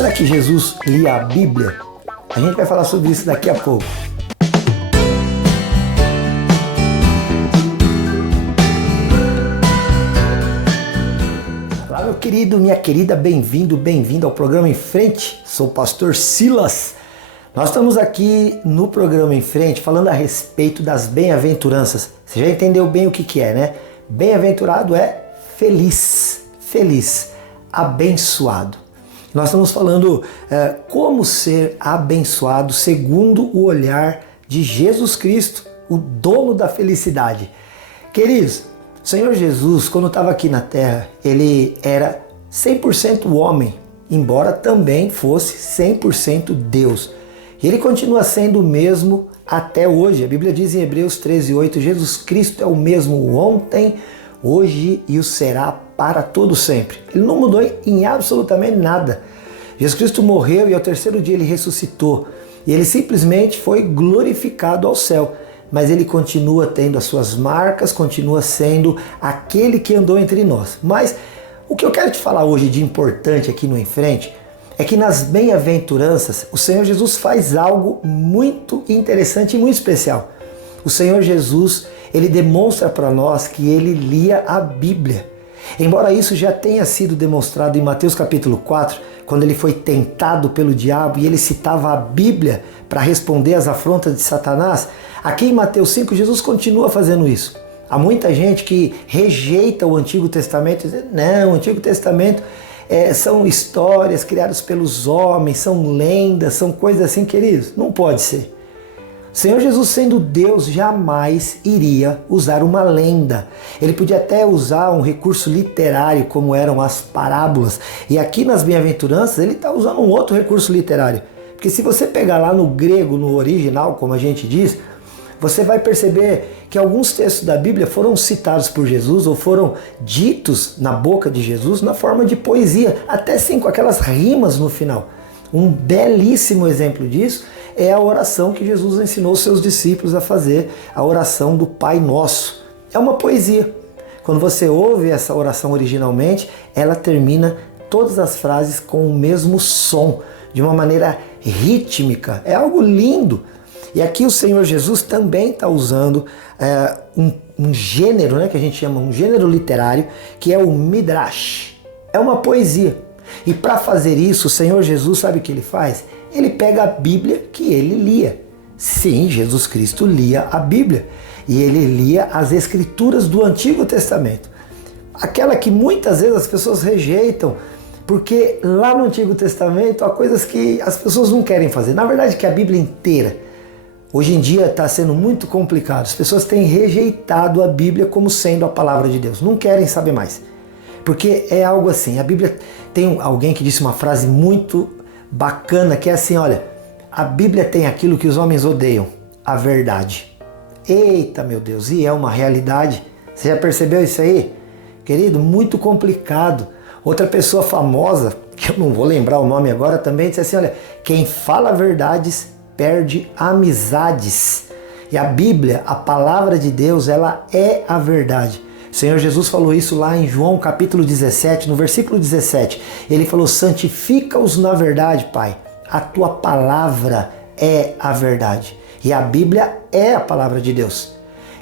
Será que Jesus lia a Bíblia? A gente vai falar sobre isso daqui a pouco. Olá, meu querido, minha querida, bem-vindo ao programa Em Frente. Sou o pastor Silas. Nós estamos aqui no programa Em Frente falando a respeito das bem-aventuranças. Você já entendeu bem o que é, né? Bem-aventurado é feliz, abençoado. Nós estamos falando como ser abençoado segundo o olhar de Jesus Cristo, o dono da felicidade. Queridos, o Senhor Jesus, quando estava aqui na terra, ele era 100% homem, embora também fosse 100% Deus. E ele continua sendo o mesmo até hoje. A Bíblia diz em Hebreus 13:8, Jesus Cristo é o mesmo ontem, hoje e o será para todo sempre. Ele não mudou em absolutamente nada. Jesus Cristo morreu e ao terceiro dia ele ressuscitou. E ele simplesmente foi glorificado ao céu. Mas ele continua tendo as suas marcas, continua sendo aquele que andou entre nós. Mas o que eu quero te falar hoje de importante aqui no Em Frente é que nas bem-aventuranças o Senhor Jesus faz algo muito interessante e muito especial. O Senhor Jesus, ele demonstra para nós que ele lia a Bíblia. Embora isso já tenha sido demonstrado em Mateus capítulo 4, quando ele foi tentado pelo diabo e ele citava a Bíblia para responder às afrontas de Satanás, aqui em Mateus 5 Jesus continua fazendo isso. Há muita gente que rejeita o Antigo Testamento, dizendo, não, o Antigo Testamento são histórias criadas pelos homens, são lendas, são coisas assim, queridos. Não pode ser. O Senhor Jesus, sendo Deus, jamais iria usar uma lenda. Ele podia até usar um recurso literário, como eram as parábolas. E aqui nas bem-aventuranças, ele está usando um outro recurso literário. Porque se você pegar lá no grego, no original, como a gente diz, você vai perceber que alguns textos da Bíblia foram citados por Jesus ou foram ditos na boca de Jesus na forma de poesia, até sim com aquelas rimas no final. Um belíssimo exemplo disso é a oração que Jesus ensinou seus discípulos a fazer, a oração do Pai Nosso. É uma poesia. Quando você ouve essa oração originalmente, ela termina todas as frases com o mesmo som, de uma maneira rítmica. É algo lindo. E aqui o Senhor Jesus também está usando um gênero, né, que a gente chama um gênero literário, que é o Midrash. É uma poesia. E para fazer isso, o Senhor Jesus, sabe o que ele faz? Ele pega a Bíblia que ele lia. Sim, Jesus Cristo lia a Bíblia. E ele lia as Escrituras do Antigo Testamento. Aquela que muitas vezes as pessoas rejeitam, porque lá no Antigo Testamento há coisas que as pessoas não querem fazer. Na verdade, que a Bíblia inteira, hoje em dia está sendo muito complicado. As pessoas têm rejeitado a Bíblia como sendo a palavra de Deus. Não querem saber mais. Porque é algo assim, a Bíblia tem alguém que disse uma frase muito bacana, que é assim, olha, a Bíblia tem aquilo que os homens odeiam, a verdade. Eita, meu Deus, e é uma realidade. Você já percebeu isso aí? Querido, muito complicado. Outra pessoa famosa, que eu não vou lembrar o nome agora, também disse assim, olha, quem fala verdades perde amizades. E a Bíblia, a palavra de Deus, ela é a verdade. O Senhor Jesus falou isso lá em João capítulo 17, no versículo 17. Ele falou, santifica-os na verdade, Pai. A tua palavra é a verdade. E a Bíblia é a palavra de Deus.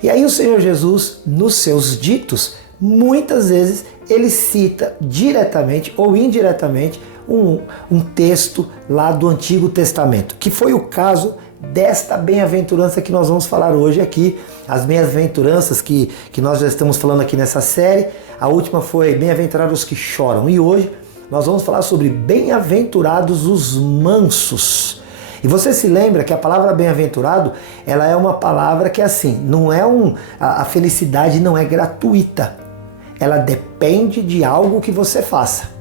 E aí o Senhor Jesus, nos seus ditos, muitas vezes ele cita diretamente ou indiretamente um texto lá do Antigo Testamento, que foi o caso desta bem-aventurança que nós vamos falar hoje aqui, as bem-aventuranças que nós já estamos falando aqui nessa série. A última foi bem-aventurados os que choram, e hoje nós vamos falar sobre bem-aventurados os mansos. E você se lembra que a palavra bem-aventurado, ela é uma palavra que é assim, não é a felicidade não é gratuita, ela depende de algo que você faça.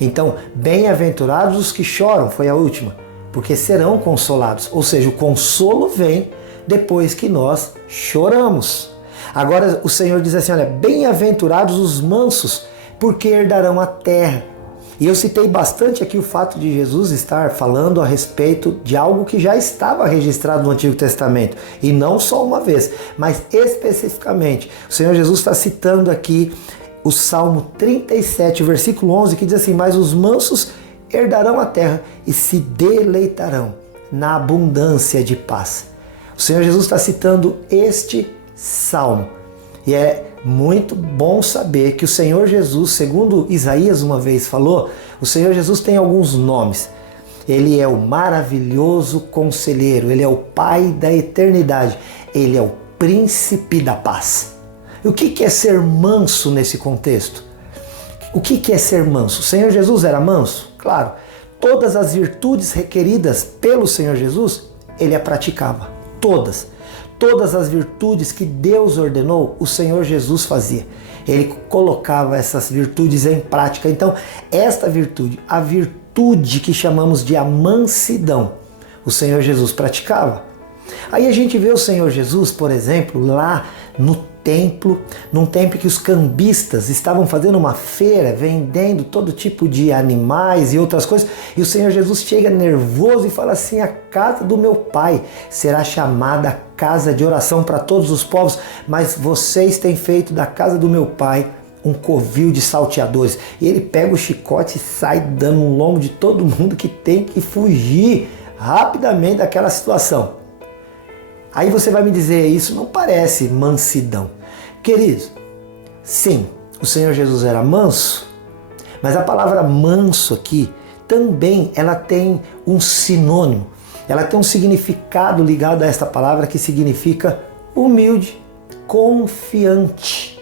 Então, bem-aventurados os que choram, foi a última, porque serão consolados. Ou seja, o consolo vem depois que nós choramos. Agora o Senhor diz assim, olha, bem-aventurados os mansos, porque herdarão a terra. E eu citei bastante aqui o fato de Jesus estar falando a respeito de algo que já estava registrado no Antigo Testamento. E não só uma vez, mas especificamente. O Senhor Jesus está citando aqui o Salmo 37, versículo 11, que diz assim, mas os mansos herdarão a terra e se deleitarão na abundância de paz. O Senhor Jesus está citando este salmo. E é muito bom saber que o Senhor Jesus, segundo Isaías uma vez falou, o Senhor Jesus tem alguns nomes. Ele é o maravilhoso conselheiro, ele é o Pai da eternidade, ele é o príncipe da paz. E o que é ser manso nesse contexto? O que é ser manso? O Senhor Jesus era manso? Claro. Todas as virtudes requeridas pelo Senhor Jesus, ele a praticava. Todas. Todas as virtudes que Deus ordenou, o Senhor Jesus fazia. Ele colocava essas virtudes em prática. Então, esta virtude, a virtude que chamamos de a mansidão, o Senhor Jesus praticava. Aí a gente vê o Senhor Jesus, por exemplo, lá no templo, num templo que os cambistas estavam fazendo uma feira, vendendo todo tipo de animais e outras coisas, e o Senhor Jesus chega nervoso e fala assim: a casa do meu pai será chamada casa de oração para todos os povos, mas vocês têm feito da casa do meu pai um covil de salteadores. E ele pega o chicote e sai dando um lombo de todo mundo que tem que fugir rapidamente daquela situação. Aí você vai me dizer, isso não parece mansidão. Queridos, sim, o Senhor Jesus era manso, mas a palavra manso aqui também ela tem um sinônimo, ela tem um significado ligado a esta palavra que significa humilde, confiante.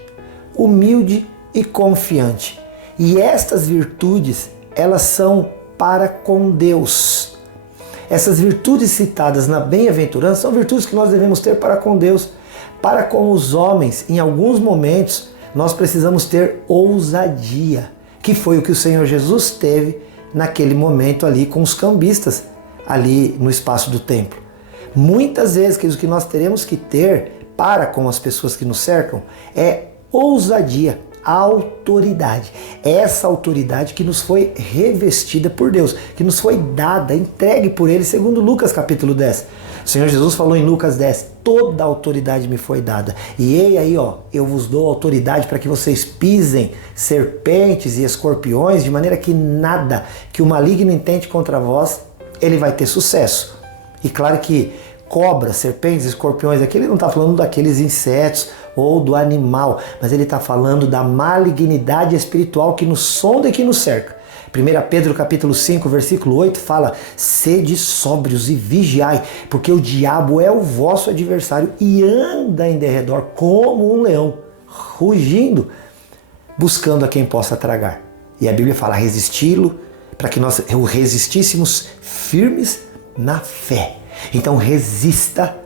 Humilde e confiante. E estas virtudes, elas são para com Deus. Essas virtudes citadas na bem-aventurança são virtudes que nós devemos ter para com Deus. Para com os homens, em alguns momentos, nós precisamos ter ousadia, que foi o que o Senhor Jesus teve naquele momento ali com os cambistas, ali no espaço do templo. Muitas vezes, o que nós teremos que ter para com as pessoas que nos cercam é ousadia, autoridade. Essa autoridade que nos foi revestida por Deus, que nos foi dada, entregue por Ele, segundo Lucas capítulo 10. O Senhor Jesus falou em Lucas 10, toda a autoridade me foi dada. E ei aí, eu vos dou autoridade para que vocês pisem serpentes e escorpiões, de maneira que nada que o maligno intente contra vós, ele vai ter sucesso. E claro que cobras, serpentes, escorpiões, aqui ele não está falando daqueles insetos ou do animal, mas ele está falando da malignidade espiritual que nos sonda e que nos cerca. 1 Pedro capítulo 5, versículo 8 fala: sede sóbrios e vigiai, porque o diabo é o vosso adversário e anda em derredor como um leão, rugindo, buscando a quem possa tragar. E a Bíblia fala: resisti-lo, para que nós o resistíssemos firmes na fé. Então resista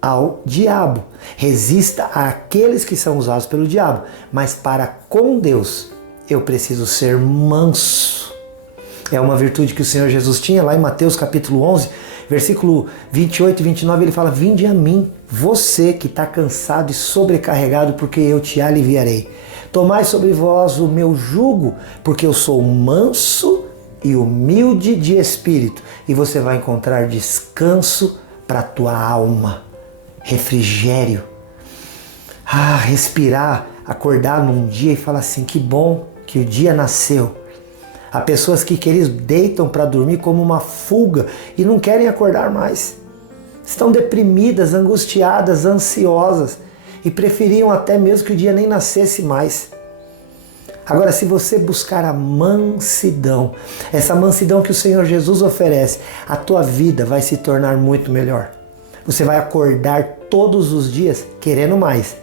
ao diabo, resista àqueles que são usados pelo diabo, mas para com Deus eu preciso ser manso. É uma virtude que o Senhor Jesus tinha lá em Mateus capítulo 11, versículo 28 e 29, ele fala: vinde a mim, você que está cansado e sobrecarregado, porque eu te aliviarei. Tomai sobre vós o meu jugo, porque eu sou manso e humilde de espírito, e você vai encontrar descanso para a tua alma, refrigério. Respirar, acordar num dia e falar assim: que bom que o dia nasceu. Há pessoas que, queridos, deitam para dormir como uma fuga e não querem acordar mais. Estão deprimidas, angustiadas, ansiosas e preferiam até mesmo que o dia nem nascesse mais. Agora, se você buscar a mansidão, essa mansidão que o Senhor Jesus oferece, a tua vida vai se tornar muito melhor. Você vai acordar todos os dias querendo mais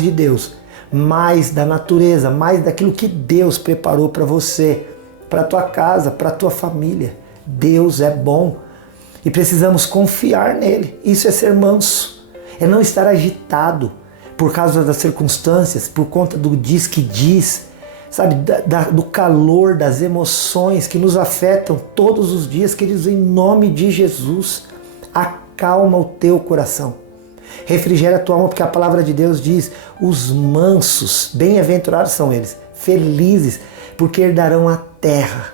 de Deus, mais da natureza, mais daquilo que Deus preparou para você, para a tua casa, para a tua família. Deus é bom e precisamos confiar nele. Isso é ser manso, é não estar agitado por causa das circunstâncias, por conta do diz que diz, sabe, do calor, das emoções que nos afetam todos os dias, queridos, em nome de Jesus. Acalma o teu coração, refrigera a tua alma, porque a palavra de Deus diz: os mansos, bem-aventurados são eles, felizes, porque herdarão a terra.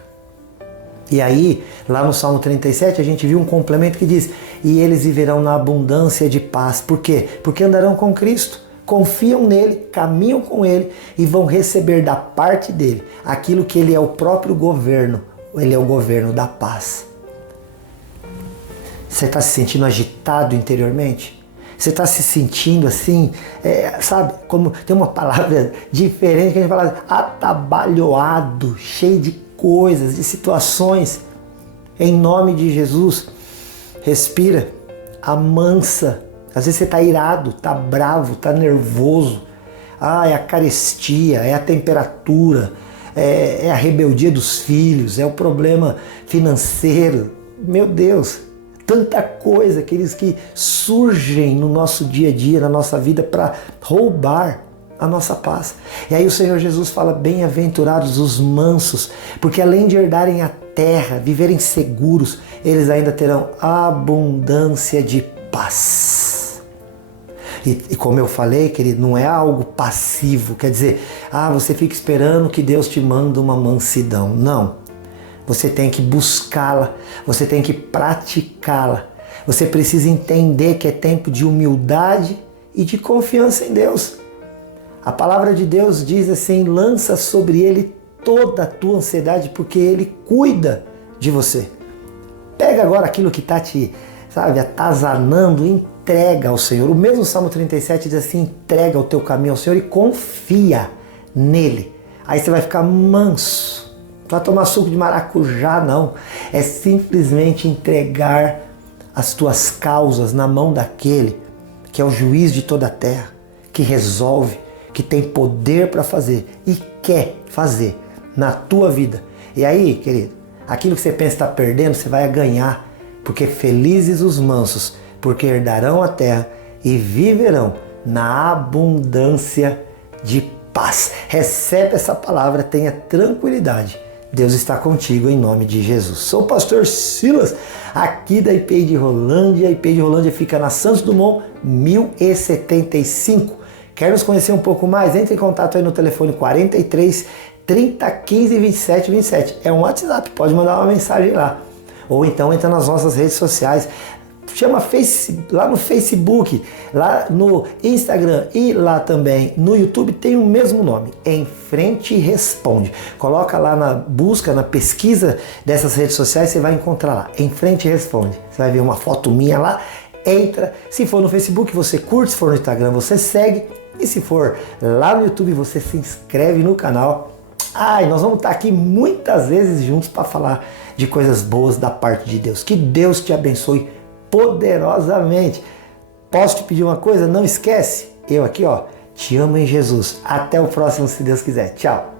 E aí, lá no Salmo 37, a gente viu um complemento que diz: e eles viverão na abundância de paz. Por quê? Porque andarão com Cristo, confiam nele, caminham com ele e vão receber da parte dele aquilo que ele é o próprio governo, Ele é o governo da paz. Você está se sentindo agitado interiormente? Você está se sentindo assim, sabe, como tem uma palavra diferente que a gente fala, atabalhoado, cheio de coisas, de situações. Em nome de Jesus, respira, amansa. Às vezes você está irado, está bravo, está nervoso. É a carestia, é a temperatura, é a rebeldia dos filhos, é o problema financeiro. Meu Deus, tanta coisa, aqueles que surgem no nosso dia a dia, na nossa vida, para roubar a nossa paz. E aí o Senhor Jesus fala, bem-aventurados os mansos, porque além de herdarem a terra, viverem seguros, eles ainda terão abundância de paz. E como eu falei, querido, não é algo passivo, quer dizer, você fica esperando que Deus te manda uma mansidão. Não. Você tem que buscá-la, você tem que praticá-la. Você precisa entender que é tempo de humildade e de confiança em Deus. A palavra de Deus diz assim, lança sobre Ele toda a tua ansiedade, porque Ele cuida de você. Pega agora aquilo que está te, atazanando, entrega ao Senhor. O mesmo Salmo 37 diz assim, entrega o teu caminho ao Senhor e confia nele. Aí você vai ficar manso. Não vai tomar suco de maracujá, não. É simplesmente entregar as tuas causas na mão daquele que é o juiz de toda a terra, que resolve, que tem poder para fazer e quer fazer na tua vida. E aí, querido, aquilo que você pensa estar perdendo, você vai ganhar, porque felizes os mansos, porque herdarão a terra e viverão na abundância de paz. Recebe essa palavra, tenha tranquilidade. Deus está contigo em nome de Jesus. Sou o pastor Silas, aqui da IPI de Rolândia. A IPI de Rolândia fica na Santos Dumont, 1075. Quer nos conhecer um pouco mais? Entre em contato aí no telefone 43 30 15 27 27. É um WhatsApp, pode mandar uma mensagem lá. Ou então entra nas nossas redes sociais. Chama lá no Facebook, lá no Instagram e lá também no YouTube tem o mesmo nome, Em Frente Responde. Coloca lá na busca, na pesquisa dessas redes sociais, você vai encontrar lá, Em Frente Responde. Você vai ver uma foto minha lá, entra. Se for no Facebook, você curte, se for no Instagram, você segue. E se for lá no YouTube, você se inscreve no canal. E nós vamos estar aqui muitas vezes juntos para falar de coisas boas da parte de Deus. Que Deus te abençoe poderosamente. Posso te pedir uma coisa? Não esquece, eu aqui te amo em Jesus. Até o próximo, se Deus quiser. Tchau.